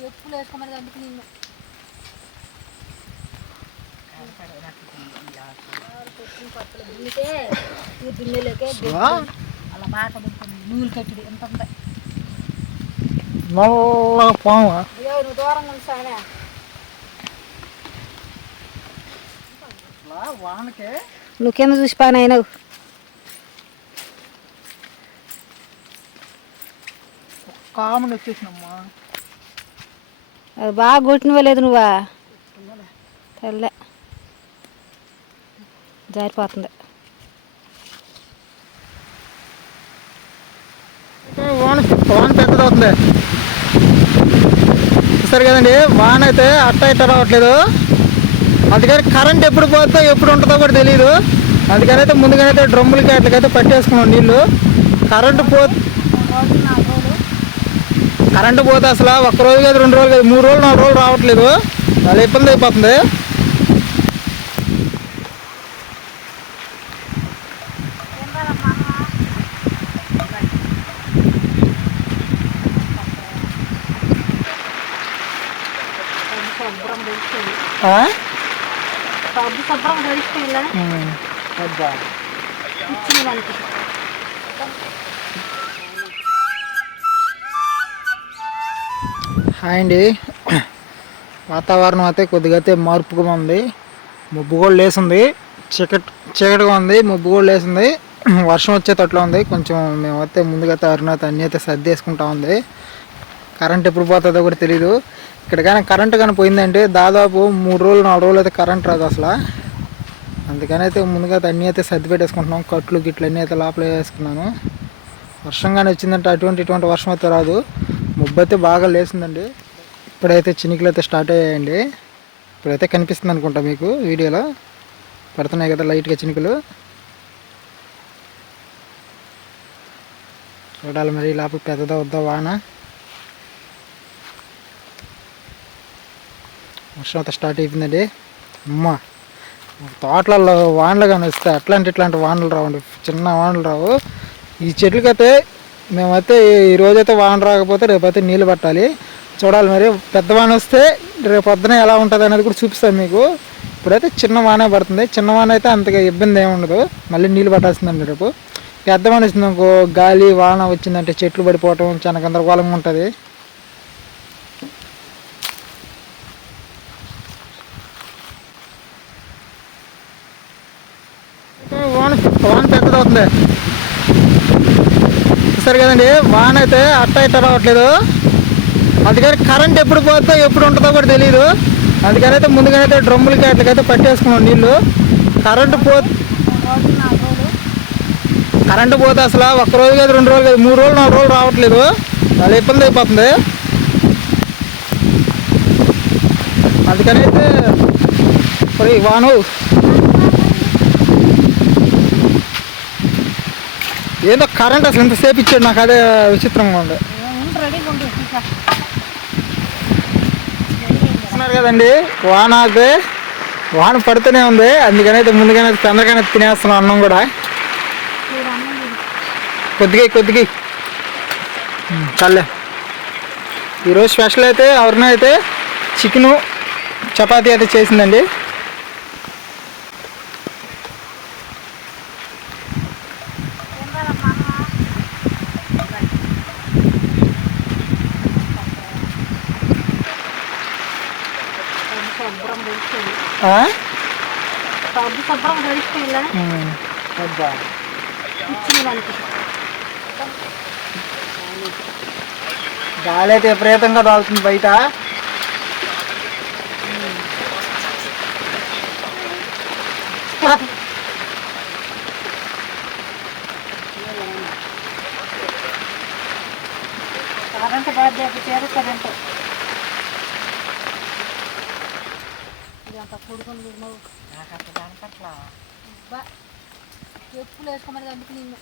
చెప్పులు వేసుకోమని అందుకు నేను దున్నేలేకే అలా బాట నూలు కట్టి ఎంత ఉంది నువ్వు దూరంగా ఉంచానే నువ్వు కింద చూసి పని అయినావు కామన్ వచ్చేసినమ్మా అది బాగా కొట్టినవా లేదు నువ్వా తెల్లే జారిపోతుంది వాన పెద్దదవుతుంది సరే కదండి వాన అయితే అట్ట ఇట్ట రావట్లేదు అందుకని కరెంట్ ఎప్పుడు పోతుందో ఎప్పుడు ఉంటుందో కూడా తెలియదు అందుకని అయితే ముందుగానైతే డ్రమ్ములకి అట్లకైతే పట్టేసుకున్నాం నీళ్ళు కరెంటు పోతే అసలు ఒక్క రోజు కాదు 2 రోజులు కాదు 3 రోజులు 4 రోజులు రావట్లేదు చాలా ఇబ్బంది అయిపోతుంది హాయ్ అండి వాతావరణం అయితే కొద్దిగా అయితే మార్పుగా ఉంది మబ్బు కూడా లేసింది చీకటిగా ఉంది మబ్బు కూడా లేసింది వర్షం వచ్చేటట్లు ఉంది కొంచెం మేమైతే ముందుగా అరుణాత అన్నీ అయితే సర్దేసుకుంటా ఉంది కరెంట్ ఎప్పుడు పోతుందో కూడా తెలీదు ఇక్కడ కానీ కరెంట్ కానీ పోయిందంటే దాదాపు 3 రోజులు 4 రోజులు అయితే కరెంట్ రాదు అసలు అందుకని అయితే ముందుగా అన్నీ అయితే సర్ది పెట్టేసుకుంటున్నాం కట్లు గిట్లు అన్నీ అయితే లోపల వేసుకున్నాను వర్షం కానీ వచ్చిందంటే ఇటువంటి వర్షం అయితే రాదు మబ్బు అయితే బాగా లేసిందండి ఇప్పుడైతే చినుకులు అయితే స్టార్ట్ అయ్యాయండి ఇప్పుడైతే కనిపిస్తుంది అనుకుంటా మీకు వీడియోలో పడుతున్నాయి కదా లైట్గా చినుకులు చూడాలి మరి లోపల పెద్దదా వద్దా వాన వర్షం అయితే స్టార్ట్ అయిపోయిందండి అమ్మ తోటలలో వానలు కానీ వస్తాయి ఇట్లాంటి వానలు రావండి చిన్న వానలు రావు ఈ చెట్లకైతే మేమైతే ఈరోజైతే వాన రాకపోతే రేపైతే నీళ్ళు పట్టాలి చూడాలి మరి పెద్ద వాన వస్తే రేపు పొద్దున ఎలా ఉంటుంది అనేది కూడా చూపిస్తాను మీకు ఇప్పుడైతే చిన్న వానే పడుతుంది చిన్న వాన అయితే అంతగా ఇబ్బంది ఏమి ఉండదు మళ్ళీ నీళ్ళు పట్టాల్సిందండి రేపు పెద్ద వాన వచ్చింది అనుకో గాలి వాన వచ్చిందంటే చెట్లు పడిపోవటం చాలా గందరగోళంగా ఉంటుంది వాన పెద్దదవుతుంది సరే కదండి వాన అయితే అట్ట ఇట్ట రావట్లేదు అందుకని కరెంట్ ఎప్పుడు పోతుందో ఎప్పుడు ఉంటుందో కూడా తెలియదు అందుకని అయితే ముందుగానైతే డ్రమ్ములకి అట్లకైతే పట్టేసుకున్నాం నీళ్ళు కరెంటు పోతే అసలు ఒక్క రోజు కాదు 2 రోజులు కాదు 3 రోజులు 4 రోజులు రావట్లేదు చాలా ఇబ్బంది అయిపోతుంది అందుకని అయితే వాను ఏదో కరెంట్ అసలు ఎంతసేపు ఇచ్చాడు నాకు అదే విచిత్రంగా ఉంది చూస్తున్నారు కదండి వాన పడుతూనే ఉంది అందుకని అయితే ముందుగానే తొందరగానే తినేస్తున్నాం అన్నం కూడా కొద్దిగా చల్లే ఈరోజు స్పెషల్ అయితే ఎవరినో అయితే చికెను చపాతీ అయితే చేసిందండి గాలి అయితే విపరీతంగా తాగుతుంది బయట కరెంట్ బాధ్యత కరెంట్ ఇదంతా పొడుకొని నాకు అంత దానిపట్ల చెప్పులు వేసుకోమని అందుకు నేను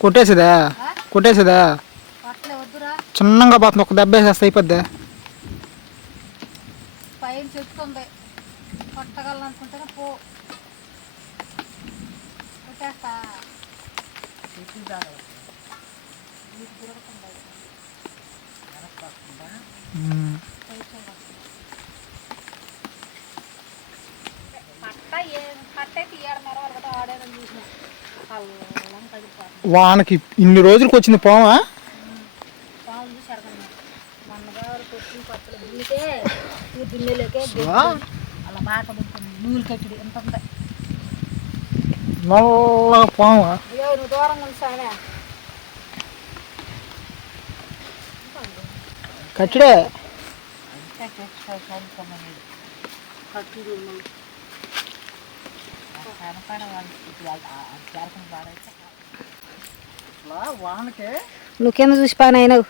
కొట్టేసేదా చిన్నగా పోతుంది ఒక దెబ్బ వేసేస్తే అయిపోద్దా పైన చెప్తుంది కొట్టగలను అనుకుంటే పో పట్టేస్తా వానకి ఇన్ని రోజులకి వచ్చింది పోమా. అలా బాట నూలు కట్టి ఎంత ఉంది నల్లగా పోమా. నువ్వు దూరంగా ఉంచానే కచ్చిడే వానకే నువ్వు కింద చూసి పని అయినావు.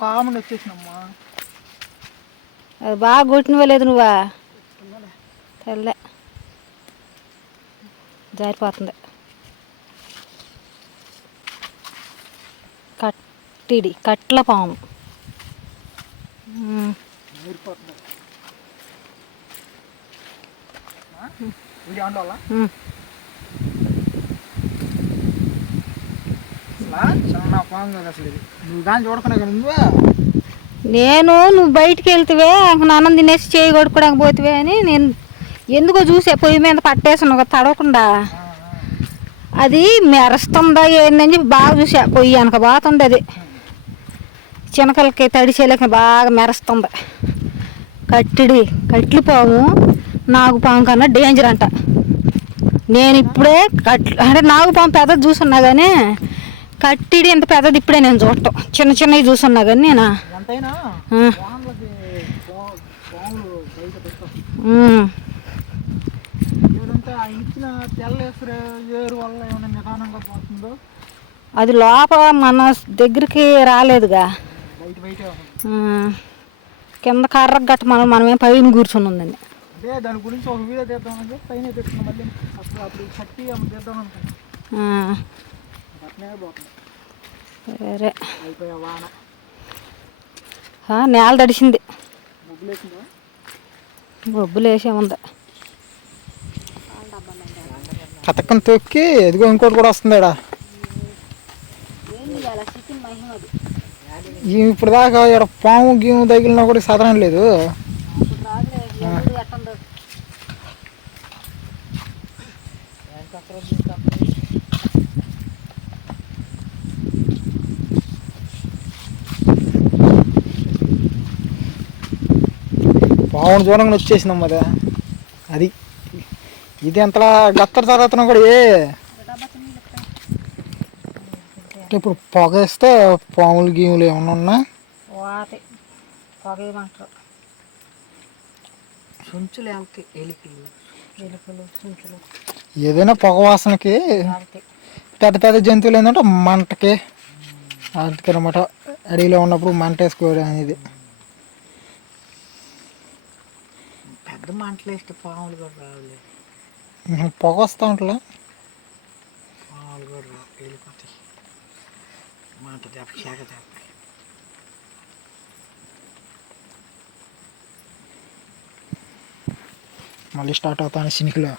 కామన్ వచ్చేసినమ్మా. అది బాగా కొట్టినవలేదు నువ్వా తెల్లే జారిపోతుంది. కట్ల పాము నేను నువ్వు బయటికి వెళ్తావే అన్నం తినేసి చేయి కొడుకోవడానికి పోతివే అని నేను ఎందుకో చూసే పొయ్యి మీద పట్టేసాను తడవకుండా. అది మెరుస్తుందా ఏందని చెప్పి బాగా చూసా పొయ్యి వెనక బాగుంది. అది చినకలకి తడిచేలకి బాగా మెరుస్తుంది. కట్లు పాము నాగుపాము కన్నా డేంజర్ అంట. నేను ఇప్పుడే అంటే నాగుపాము పెద్దది చూసున్నా కానీ కట్టిడి ఇంత పెద్దది ఇప్పుడే నేను చూడటం. చిన్నవి చూసున్నా కానీ నేను అది లోపల మన దగ్గరికి రాలేదుగా. కింద కర్ర గట్ట మనమే పైన కూర్చొని ఉందండి. దాని గురించి ఒక వీడియో తీద్దామని పైన పెట్టుకున్నాం. మళ్ళీ అప్పుడు కట్టి తీద్దాం అనుకున్నాం. సరే నేల తడిసింది. బొబ్బులు వేసే ఉంది. కతక్కని తొక్కి ఎదిగో ఇంకోటి కూడా వస్తుంది. ఇప్పుడు దాకా ఇక్కడ పాము గీము తగిలినా కూడా సాధారణ లేదు. పావును దూరంగా వచ్చేసినాం అదే. అది ఇది ఎంతలా గత్తర తర్వాత కూడా ఇప్పుడు పొగ వేస్తే పాములు గీములు ఏమన్నా ఉన్నా ఏదైనా పొగ వాసనకి పెద్ద పెద్ద జంతువులు ఏంటంటే మంటకి వాటికి అనమాట. అడవిలో ఉన్నప్పుడు మంట వేసుకోవడం అనేది. పెద్ద మంటలు వేస్తే పాములు కూడా రావులే. పొగ వస్తూ ఉంటుందా పాములు కూడా రావు, వెళ్ళిపోతాయి. మంట దెబ్బ శాఖ దెబ్బ. మళ్ళీ స్టార్ట్ అవుతాను సినికిలో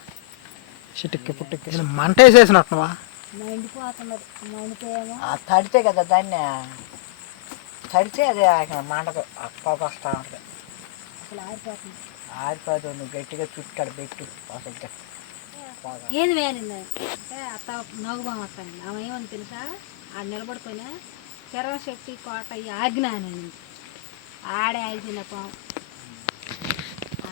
చిటిక్కి పుట్టిక్కి మంట వేసేసినట్టువా. తడితే కదా దాన్ని తడితే అదే మంట పొగ వస్తూ ఉంటుంది. ఆరిపోదు. నువ్వు గట్టిగా చుట్టాడు పెట్టు అసలు ఏది వేయాలంటే అత్త నాగుబాం వస్తాను ఆమె ఏమని తెలుసా. ఆడ నిలబడిపోయినా చెరవ శక్తి కోట ఆజ్ఞానండి ఆడే ఆగిపోయిన పాము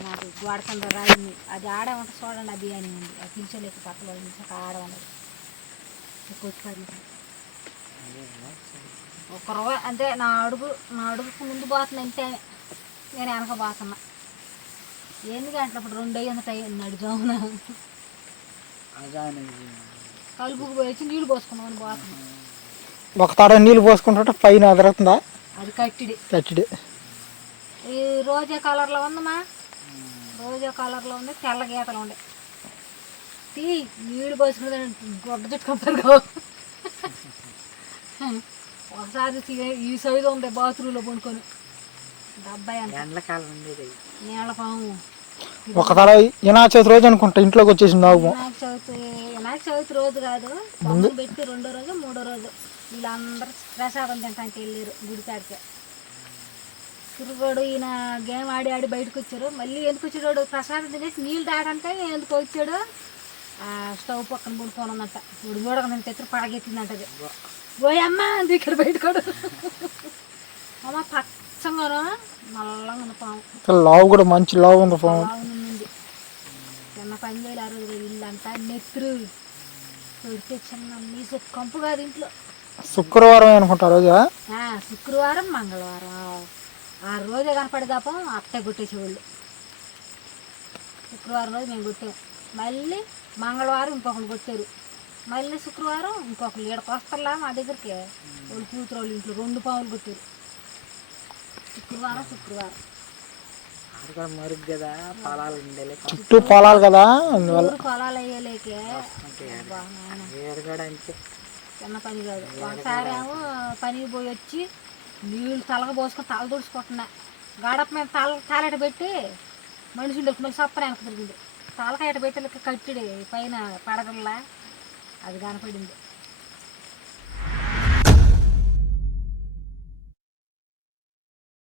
నాకు గోడకంద రాయింది. అది ఆడే ఉంటుంది చూడండి. అది అని ఉంది. అది పిలిచలేక పక్కలో ఆడ ఉన్నది కొట్టుపడి ఒక రవ్వ అంటే నా అడుగుకు ముందు పోతున్నా. అంతే నేను వెనక పోతున్నా. ఎందుకంటే అప్పుడు 2 అయ్యేంత టైం నడిచామున కలుపుకు పోయి నీళ్ళు పోసుకున్నామని పోతున్నా. ఒక తాడ నీళ్ళు పోసుకుంటుంటే పైన అదరుతుందా. అది కట్టిడి ఈ రోజా కలర్లో ఉందమ్మా. రోజా కలర్లో ఉంది. తెల్ల గీతలు ఉండే నీళ్ళు పోసుకునే గొడ్డ చుట్టుకుంటారు. ఒకసారి ఈ సైజు ఉంది బాత్రూంలో పండుకొని. 70 ఎండాకాలం ఉండేది. నీళ్ళ పాము ఒక తల వినాయక చవితి రోజు అనుకుంటా ఇంట్లోకి వచ్చేసింది నాగుపాము. వినాయక చవితి రోజు కాదు, పొంగల్ పెట్టి రెండో రోజు మూడో రోజు వీళ్ళందరూ ప్రసాదం తింటానికి వెళ్ళారు గుడికాడికి. తిరుగుడు ఈయన గేమ్ ఆడి ఆడి బయటకు వచ్చారు. మళ్ళీ ఎందుకు వచ్చాడు ప్రసాదం తినేసి నీళ్ళు తాగడానికి ఎందుకు వచ్చాడు, స్టవ్ పక్కన పుడుకొని ఉందంట. ఇప్పుడు చూడక నేను తెచ్చి పడగెత్తిందంట. అది పోయమ్మ అంది ఇక్కడ బయటకోడు. అమ్మ పచ్చంగాను నల్లంగా ఉంది పాము. లావు కూడా మంచి లావు ఉంది పాము. ఉంది చిన్న పని చేయాలి. ఆ రోజు ఇల్లంతా నెత్తురు పెడితే చిన్న మీసు కంపు కాదు ఇంట్లో. శుక్రవారం అనుకుంటా రోజా, శుక్రవారం మంగళవారం ఆ రోజే కనపడే తప్ప అట్టే కొట్టేసేవాళ్ళు. శుక్రవారం రోజు మేము కొట్టాము, మళ్ళీ మంగళవారం ఇంకొకరు కొట్టారు, మళ్ళీ శుక్రవారం ఇంకొకరు ఈడకి వస్తారులా మా దగ్గరికి వాళ్ళు కూతురు వాళ్ళు ఇంట్లో 2 పాములు కొట్టారు. శుక్రవారం చుట్టూ పొలాలు కదా, పొలాలు అయ్యేలేకే చిన్న పని కాదు. ఒకసారి ఏమో పనికి పోయి వచ్చి నీళ్ళు తలగ పోసుకొని తల తుడుచుకుంటున్నా, గడప మీద తాలెట పెట్టి మనిషి ఉండేది మళ్ళీ సప్పన వెనక తిరిగింది. తలకాయట పెట్టి కట్టిడి పైన పడగల్లా అది కనపడింది.